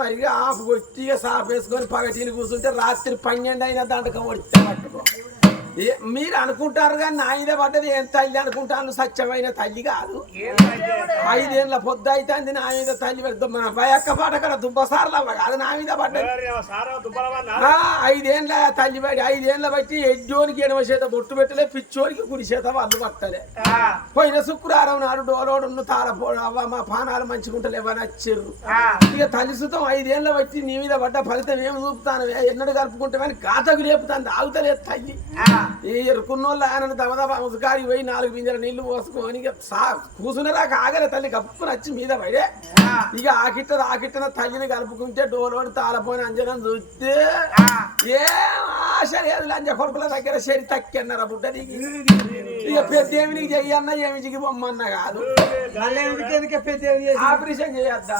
మరిగా ఆఫ్ కొట్టిగా సాఫ్ వేసుకొని పగటిని కూర్చుంటే రాత్రి 12 అయినా దండకం వడితే పట్టుకో. మీరు అనుకుంటారు కానీ నా మీద పడ్డది ఏం తల్లి అనుకుంటాను, సత్యమైన తల్లి కాదు. 5 ఏళ్ళ పొద్దు అయితే నా మీద తల్లి పెడతాం. మన భయక్క పాట కదా దుబ్బసార్లు అవ్వ కాదు నా మీద పడ్డది. 5 ఏళ్ళ తల్లి పడి 5 ఏళ్ళ బట్టి ఎడ్జోనికి ఎడమ చేత బొట్టు పెట్టలే, పిచ్చోనికి కుడి చేత వాళ్ళు పట్టలే. పోయిన శుక్రవారం నాడు డోలోడు తాళపోవడం మా పానాలు మంచిగుంటలేవని వచ్చారు. ఇక తల్లి సుతం 5 ఏళ్ళ బట్టి నీ మీద పడ్డ ఫలితం ఏమి చూపుతాను, ఎన్నడు కలుపుకుంటామని గాతకు లేపుతాను. ఆగుతలేదు తల్లి. ఈ ఎరుకున్నోళ్ళు ఆయన దమదమా ముసుకాడికి పోయి 4 బిందెల నీళ్లు పోసుకొని కూసునరాక ఆగలే తల్లి కప్పుకుని వచ్చి మీద పడే. ఇక ఆకిట్టన తల్లిని కలుపుకుంటే డోలోడు తాళపోని అంజనం చూస్తే ఏం ఆశ లేదు. లంజ కొడుకుల దగ్గర సరి తక్కన్నర బుడ్డ నీకు. ఇక పెద్దేమినికి చెయ్యన్నా ఏమిటికి బొమ్మన్నా కాదు, ఆపరేషన్ చేయొద్దా.